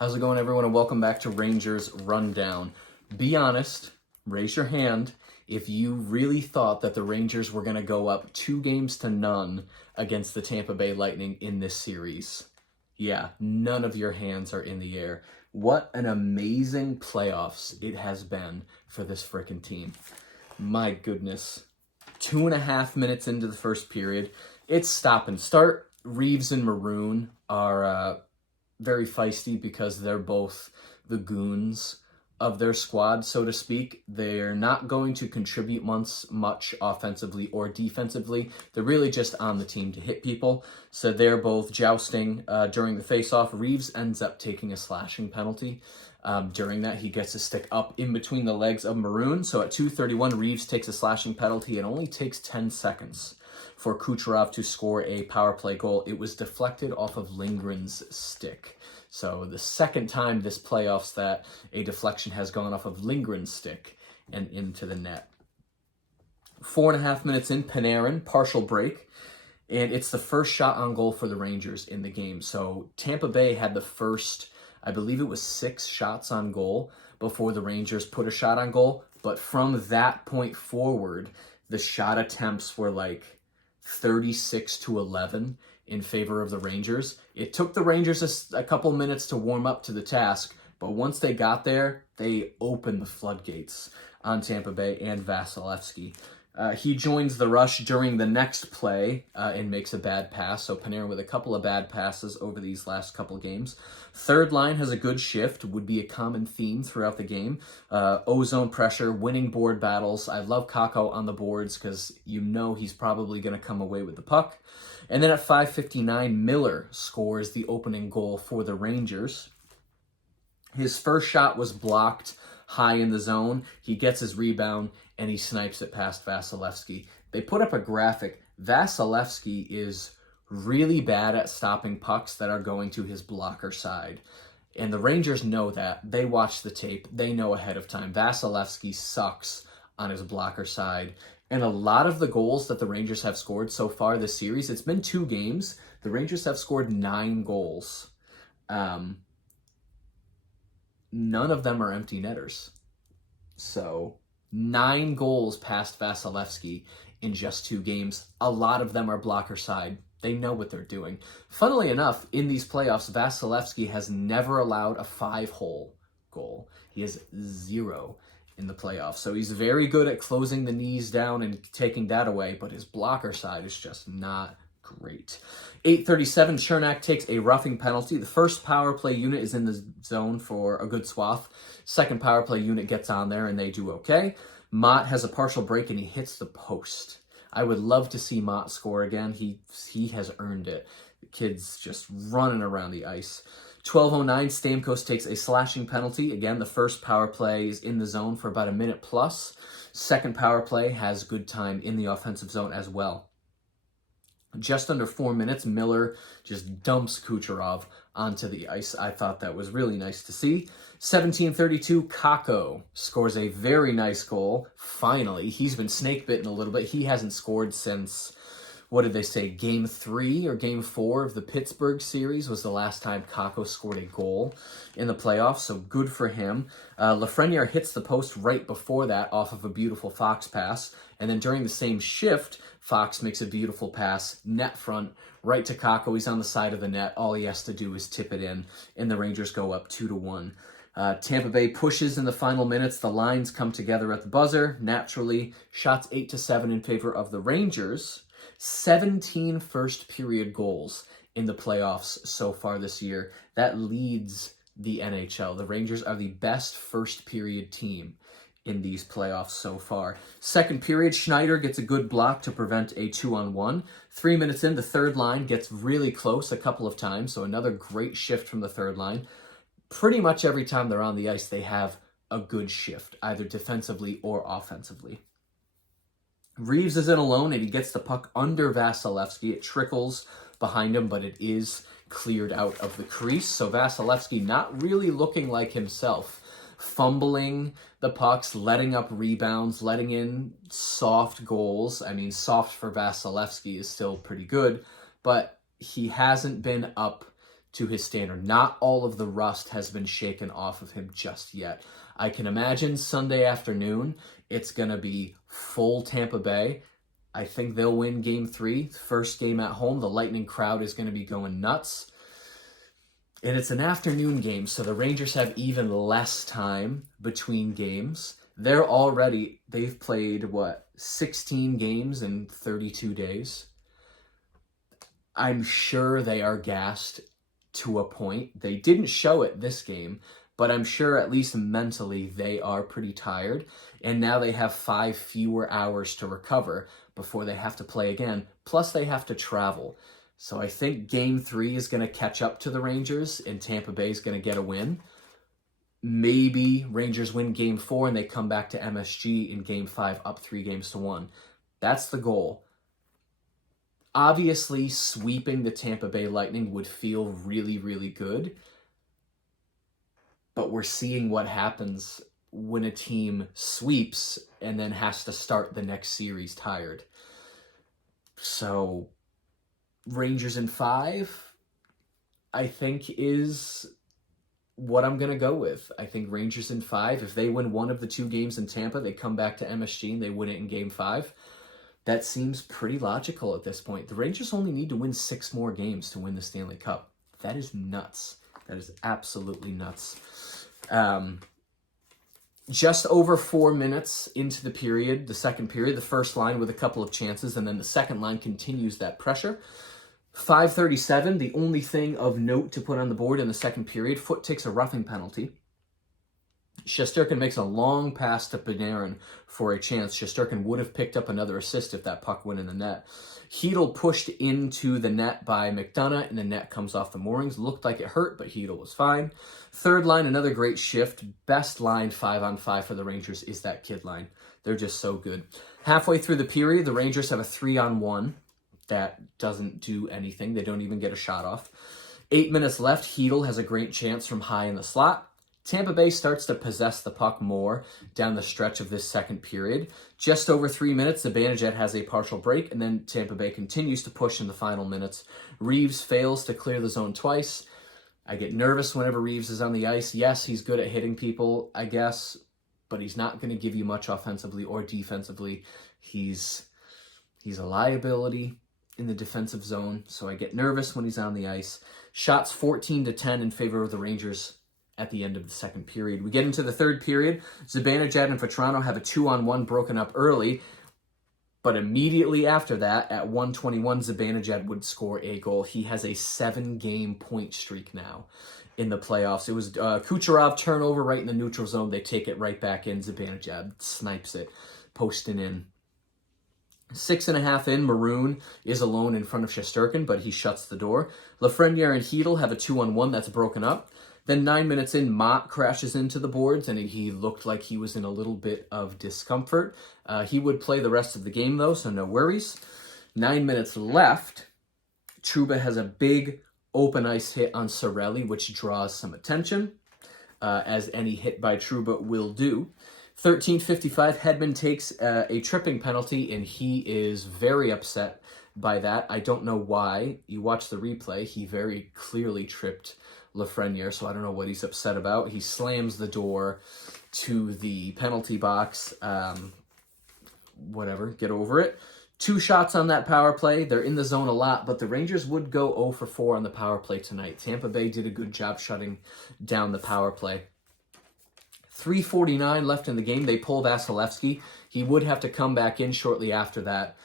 How's it going, everyone, and welcome back to Rangers Rundown. Be honest, raise your hand if you really thought that the Rangers were going to go up 2-0 against the Tampa Bay Lightning in this series. Yeah, none of your hands are in the air. What an amazing playoffs it has been for this frickin' team. My goodness. 2.5 minutes into the first period, it's stop and start. Reeves and Maroon are very feisty because they're both the goons of their squad, so to speak. They're not going to contribute much offensively or defensively. They're really just on the team to hit people. So they're both jousting during the face-off. Reeves ends up taking a slashing penalty. During that, he gets to stick up in between the legs of Maroon. So at 2:31, Reeves takes a slashing penalty. It only takes 10 seconds for Kucherov to score a power play goal. It was deflected off of Lindgren's stick. So the second time this playoffs that a deflection has gone off of Lindgren's stick and into the net. 4.5 minutes in, Panarin, partial break. And it's the first shot on goal for the Rangers in the game. So Tampa Bay had the first, I believe it was 6 shots on goal before the Rangers put a shot on goal. But from that point forward, the shot attempts were like 36-11 in favor of the Rangers. It took the Rangers a couple minutes to warm up to the task, but once they got there, they opened the floodgates on Tampa Bay and Vasilevskiy. He joins the rush during the next play and makes a bad pass. So Panarin with a couple of bad passes over these last couple of games. Third line has a good shift, would be a common theme throughout the game. Ozone pressure, winning board battles. I love Kakko on the boards because you know he's probably going to come away with the puck. And then at 5:59, Miller scores the opening goal for the Rangers. His first shot was blocked high in the zone. He gets his rebound, and he snipes it past Vasilevskiy. They put up a graphic. Vasilevskiy is really bad at stopping pucks that are going to his blocker side. And the Rangers know that. They watch the tape. They know ahead of time. Vasilevskiy sucks on his blocker side. And a lot of the goals that the Rangers have scored so far this series, it's been 2 games. The Rangers have scored 9 goals. None of them are empty netters. So 9 goals past Vasilevskiy in just 2 games. A lot of them are blocker side. They know what they're doing. Funnily enough, in these playoffs, Vasilevskiy has never allowed a 5-hole goal. He has 0 in the playoffs. So he's very good at closing the knees down and taking that away, but his blocker side is just not great. 8:37, Chernak takes a roughing penalty. The first power play unit is in the zone for a good swath. Second power play unit gets on there and they do okay. Mott has a partial break and he hits the post. I would love to see Mott score again. He has earned it. The kid's just running around the ice. 12:09, Stamkos takes a slashing penalty. Again, the first power play is in the zone for about a minute plus. Second power play has good time in the offensive zone as well. Just under 4 minutes, Miller just dumps Kucherov onto the ice. I thought that was really nice to see. 17:32, Kakko scores a very nice goal. Finally, he's been snake bitten a little bit. He hasn't scored since, what did they say, Game 3 or Game 4 of the Pittsburgh series was the last time Kakko scored a goal in the playoffs, so good for him. Lafreniere hits the post right before that off of a beautiful Fox pass, and then during the same shift, Fox makes a beautiful pass, net front, right to Kakko. He's on the side of the net. All he has to do is tip it in, and the Rangers go up 2-1. Tampa Bay pushes in the final minutes. The lines come together at the buzzer. Naturally, shots 8-7 in favor of the Rangers. 17 first period goals in the playoffs so far this year. That leads the NHL. The Rangers are the best first period team in these playoffs so far. Second period, Schneider gets a good block to prevent a 2-on-1. 3 minutes in, the third line gets really close a couple of times, so another great shift from the third line. Pretty much every time they're on the ice, they have a good shift, either defensively or offensively. Reeves is in alone, and he gets the puck under Vasilevskiy. It trickles behind him, but it is cleared out of the crease. So Vasilevskiy not really looking like himself. Fumbling the pucks, letting up rebounds, letting in soft goals. I mean, soft for Vasilevskiy is still pretty good, but he hasn't been up to his standard. Not all of the rust has been shaken off of him just yet. I can imagine Sunday afternoon, it's going to be full Tampa Bay. I think they'll win game 3. First game at home, the Lightning crowd is going to be going nuts. And it's an afternoon game, so the Rangers have even less time between games. They've played, 16 games in 32 days. I'm sure they are gassed to a point. They didn't show it this game, but I'm sure at least mentally they are pretty tired. And now they have 5 fewer hours to recover before they have to play again. Plus they have to travel. So I think game 3 is going to catch up to the Rangers and Tampa Bay is going to get a win. Maybe Rangers win game 4 and they come back to MSG in game 5 up 3-1. That's the goal. Obviously, sweeping the Tampa Bay Lightning would feel really, really good. But we're seeing what happens when a team sweeps and then has to start the next series tired. So, Rangers in 5, I think, is what I'm going to go with. I think Rangers in 5. If they win one of the 2 games in Tampa, they come back to MSG and they win it in game 5. That seems pretty logical at this point. The Rangers only need to win 6 more games to win the Stanley Cup. That is nuts. That is absolutely nuts. Just over 4 minutes into the period, the second period, the first line with a couple of chances, and then the second line continues that pressure. 5:37, the only thing of note to put on the board in the second period, Foote takes a roughing penalty. Shesterkin makes a long pass to Panarin for a chance. Shesterkin would have picked up another assist if that puck went in the net. Hedl pushed into the net by McDonough, and the net comes off the moorings. Looked like it hurt, but Hedl was fine. Third line, another great shift. Best line 5-on-5 for the Rangers is that kid line. They're just so good. Halfway through the period, the Rangers have a 3-on-1 that doesn't do anything. They don't even get a shot off. 8 minutes left. Hedl has a great chance from high in the slot. Tampa Bay starts to possess the puck more down the stretch of this second period. Just over 3 minutes, Zibanejad has a partial break, and then Tampa Bay continues to push in the final minutes. Reeves fails to clear the zone twice. I get nervous whenever Reeves is on the ice. Yes, he's good at hitting people, I guess, but he's not going to give you much offensively or defensively. He's a liability in the defensive zone, so I get nervous when he's on the ice. Shots 14-10 in favor of the Rangers at the end of the second period. We get into the third period. Zibanejad and Vatrano have a 2-on-1 broken up early, but immediately after that, at 1:21, Zibanejad would score a goal. He has a 7-game point streak now in the playoffs. It was Kucherov turnover right in the neutral zone. They take it right back in. Zibanejad snipes it, posting in. 6.5 in, Maroon is alone in front of Shesterkin, but he shuts the door. Lafreniere and Hedl have a 2-on-1 that's broken up. Then 9 minutes in, Mott crashes into the boards, and he looked like he was in a little bit of discomfort. He would play the rest of the game, though, so no worries. 9 minutes left. Trouba has a big open ice hit on Cirelli, which draws some attention, as any hit by Trouba will do. 13:55, Hedman takes a tripping penalty, and he is very upset by that. I don't know why. You watch the replay, he very clearly tripped Lafreniere, so I don't know what he's upset about. He slams the door to the penalty box. Whatever, get over it. 2 shots on that power play. They're in the zone a lot, but the Rangers would go 0 for 4 on the power play tonight. Tampa Bay did a good job shutting down the power play. 3:49 left in the game. They pull Vasilevskiy. He would have to come back in shortly after that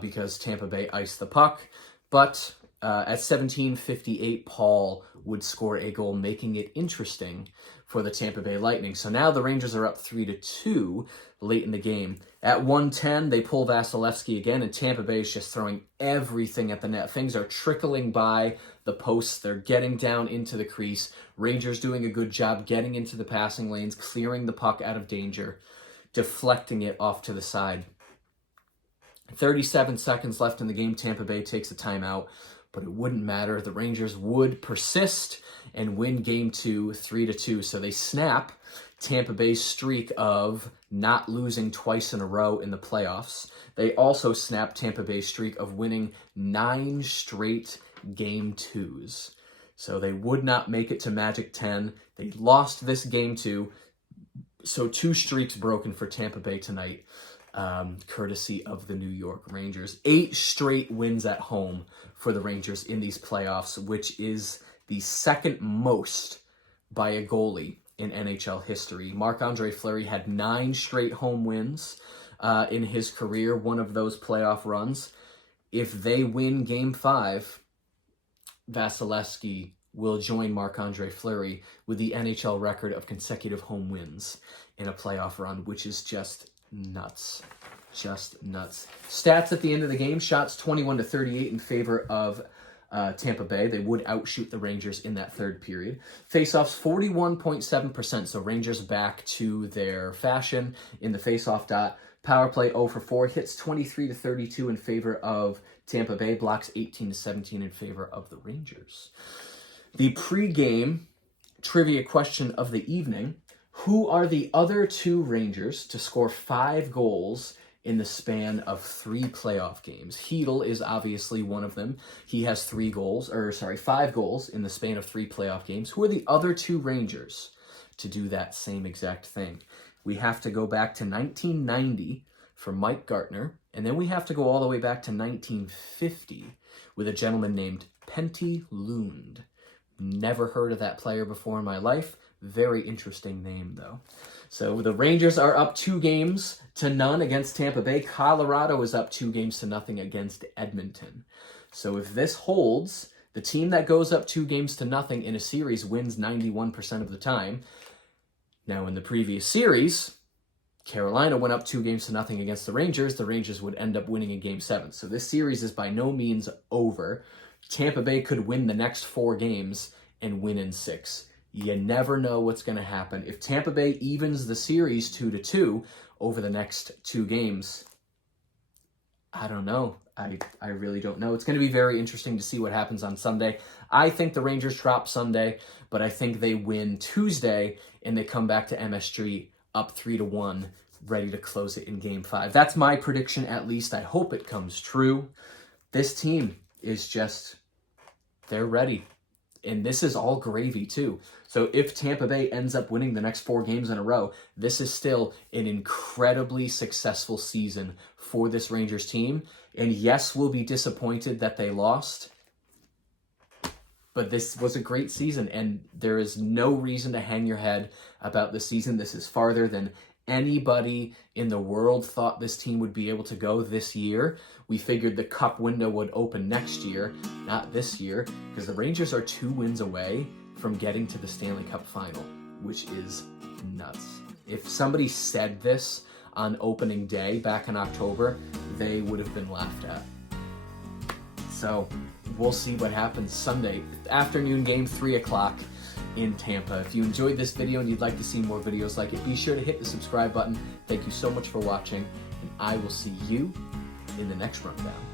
because Tampa Bay iced the puck. But at 17:58, Paul would score a goal, making it interesting for the Tampa Bay Lightning. So now the Rangers are up 3-2 late in the game. At 1:10, they pull Vasilevskiy again, and Tampa Bay is just throwing everything at the net. Things are trickling by the posts. They're getting down into the crease. Rangers doing a good job getting into the passing lanes, clearing the puck out of danger, deflecting it off to the side. 37 seconds left in the game. Tampa Bay takes a timeout, but it wouldn't matter. The Rangers would persist and win game 2, 3-2. So they snap Tampa Bay's streak of not losing twice in a row in the playoffs. They also snap Tampa Bay's streak of winning 9 straight game 2s. So they would not make it to Magic 10. They lost this game 2. So 2 streaks broken for Tampa Bay tonight, courtesy of the New York Rangers. 8 straight wins at home for the Rangers in these playoffs, which is the second most by a goalie in NHL history. Marc-Andre Fleury had 9 straight home wins in his career, one of those playoff runs. If they win Game 5, Vasilevskiy will join Marc-Andre Fleury with the NHL record of consecutive home wins in a playoff run, which is just nuts. Just nuts. Stats at the end of the game: shots 21-38 in favor of Tampa Bay. They would outshoot the Rangers in that third period. Faceoffs 41.7%, so Rangers back to their fashion in the faceoff dot. Power play 0 for 4, hits 23-32 in favor of Tampa Bay, blocks 18-17 in favor of the Rangers. The pregame trivia question of the evening: who are the other 2 Rangers to score 5 goals in the span of 3 playoff games? Hedl is obviously one of them. He has 5 goals in the span of 3 playoff games. Who are the other 2 Rangers to do that same exact thing? We have to go back to 1990 for Mike Gartner, and then we have to go all the way back to 1950 with a gentleman named Pentti Lund. Never heard of that player before in my life. Very interesting name, though. So the Rangers are up 2-0 against Tampa Bay. Colorado is up 2-0 against Edmonton. So if this holds, the team that goes up 2-0 in a series wins 91% of the time. Now, in the previous series, Carolina went up 2-0 against the Rangers. The Rangers would end up winning in Game 7. So this series is by no means over. Tampa Bay could win the next 4 games and win in 6. You never know what's going to happen. If Tampa Bay evens the series 2-2 over the next 2 games, I don't know. I really don't know. It's going to be very interesting to see what happens on Sunday. I think the Rangers drop Sunday, but I think they win Tuesday and they come back to MSG up 3-1, ready to close it in Game 5. That's my prediction, at least. I hope it comes true. This team is just, they're ready. And this is all gravy, too. So if Tampa Bay ends up winning the next 4 games in a row, this is still an incredibly successful season for this Rangers team. And yes, we'll be disappointed that they lost, but this was a great season, and there is no reason to hang your head about this season. This is farther than anybody in the world thought this team would be able to go this year. We figured the cup window would open next year, not this year, because the Rangers are 2 wins away from getting to the Stanley Cup final, which is nuts. If somebody said this on opening day back in October, they would have been laughed at. So we'll see what happens Sunday afternoon game, 3 o'clock in Tampa. If you enjoyed this video and you'd like to see more videos like it, be sure to hit the subscribe button. Thank you so much for watching, and I will see you in the next rundown.